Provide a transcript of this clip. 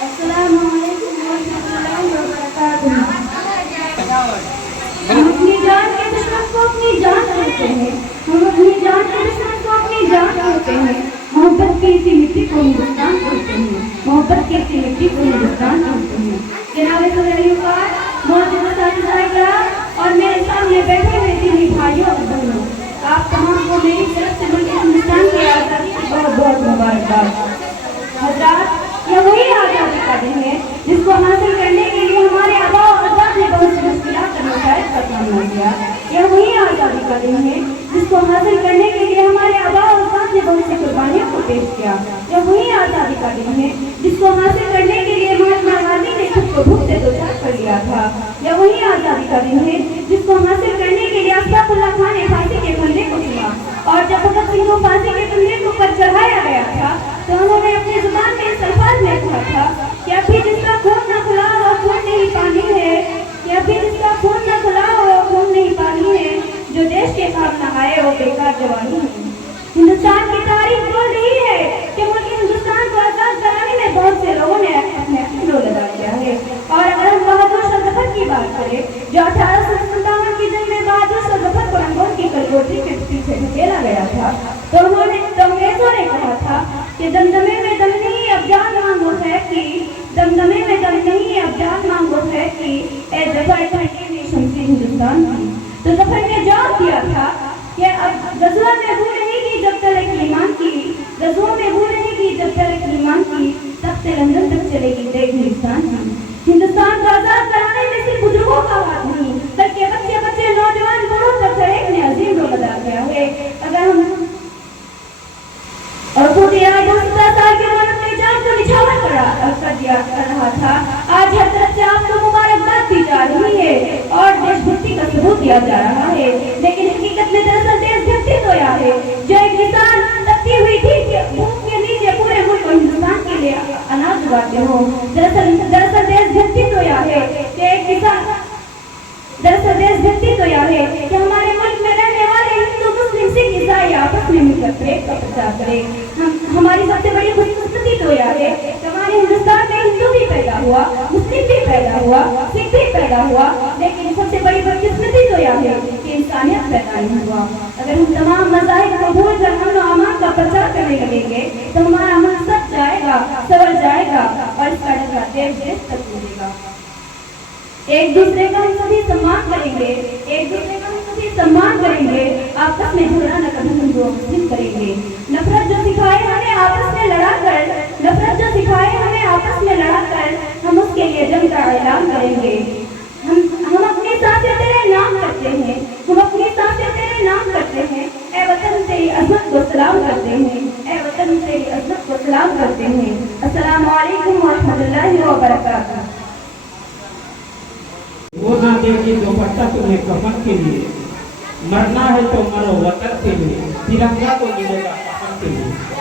अस्सलाम वालेकुम रहमतुल्लाहि व बरकातुहू। हम अपनी जान के दुश्मन को अपनी जान कहते हैं, हम अपनी जान के दुश्मन को अपनी जान कहते हैं। मोहब्बत की इसी मिट्टी को हिंदुस्तान कहते हैं, मोहब्बत की इसी मिट्टी को हिंदुस्तान कहते हैं। जनाब सदर मौजूद साथियों और मेरे सामने बैठे हुए दीनी भाइयों और बहनों, आप तमाम को मेरी तरफ से मुल्क हिंदुस्तान की आज़ादी की बहुत बहुत मुबारकबाद। हज़रात, यह वही आज़ादी का दिन है जिसको हासिल करने के लिए हमारे आबा और अजदाद ने बहुत सी मुश्किलात और मसाइल का सामना किया। यह वही आज़ादी का दिन है जिसको हासिल करने के लिए हमारे आबा और अजदाद ने बहुत सी कुर्बानियों को पेश किया। यह वही आज़ादी का दिन है जिसको हासिल करने के लिए महात्मा गांधी ने खुद को भूख से दो चार कर लिया था। यह वही आज़ादी का दिन है जिसको हासिल करने के लिए अशफाकुल्लाह खान ने फांसी के फंदे को चुना, और जब भगत सिंह को फांसी के फंदे को पर चढ़ाया गया था तो उन्होंने अपनी जुबान में इस अल्फाज में कहा था कि अभी जिसका खून न खुला वो खून नहीं पानी है, कि अभी जिसका खून न खुला वो खून नहीं पानी है, जो देश के काम न आए वो बेकार जवानी है। हिंदुस्तान की तारीख बोल रही है कि मुल्क हिंदुस्तान को आजाद कराने में बहुत से लोगों ने अपने रोल अदा किया है। और अगर हम बहादुर शाह जफर की बात करें, जो 1857 की जंग में बहादुर शाह जफर को रंगों की कलगोटी के पीछे धकेला गया था, तो अंग्रेजों ने कहा था कि दमदमे में दम नहीं अब जान मांगो है कि, दमदमे में दम नहीं अब जान मांगो है कि, ए जफर ठंडी में शमसी हिंदुस्तान की। तो जफर ने जवाब दिया था कि अब गज़वा में भूल रहेगी जब तक ईमान की, गज़वा में भूल रहेगी जब तक ईमान की, तब से लंदन तक चलेगी देख हिंदुस्तान की। हिंदुस्तान को आजाद कराने में सिर्फ बुजुर्गों का हाथ नहीं, बल्कि बच्चे बच्चे नौजवान बूढ़ों तक हर एक ने अजीम रोल अदा किया है। अगर हम और खुद यहाँ 10 साल के बाद अपने जान को निछावर कर रहा था, आज हर तरफ से आपको मुबारकबाद दी जा रही है और देशभक्ति का सबूत दिया जा रहा है। लेकिन हकीकत में दरअसल देशभक्ति तो यह है जो एक किसान तपती हुई थी कि भूख के नीचे पूरे मुल्क और हिंदुस्तान के लिए अनाज उगाते हो। दरअसल देशभक्ति तो यह है कि एक किसान, दरअसल देशभक्ति तो यह है कि हमारे मुल्क में रहने वाले हिंदू मुस्लिम सिख ईसाई आपस में मिलकर प्रेम का प्रचार करें। हमारी सबसे बड़ी खुशकिस्मती तो यह है कि हमारे हिंदुस्तान में हिंदू भी पैदा हुआ, मुस्लिम भी पैदा हुआ, सिख भी पैदा हुआ, लेकिन सबसे बड़ी बदकिस्मती तो यह है कि इंसानियत पैदा नहीं हुआ। अगर हम तमाम मज़ाहिब को भूल कर अमन और अमान का प्रचार करने लगेंगे तो हमारा मुल्क सच जाएगा, सवर जाएगा और इसका डंका देश देश तक मिलेगा। एक दूसरे का हम सभी सम्मान करेंगे, एक दूसरे का हम सभी सम्मान करेंगे, आपस में झगड़ा न कभी हिंदू और मुस्लिम करेंगे। नफरत जो सिखाए हमें आपस में लड़ा कर, नफरत जो सिखाए हमें आपस में लड़ा कर, हम उसके लिए जंग का ऐलान करेंगे। हम अपनी सांसें तेरे नाम करते हैं, हम अपनी सांसें तेरे नाम करते हैं, ए वतन तेरी अज़मत को सलाम करते हैं, ए वतन तेरी अज़मत को सलाम करते हैं। अस्सलामु अलैकुम व रहमतुल्लाहि व बरकातुहू। वो ना देगी दुपट्टा तुम्हें कफन के लिए, मरना है तो मरो वतन के लिए, तिरंगा तो मिलेगा कफन के लिए।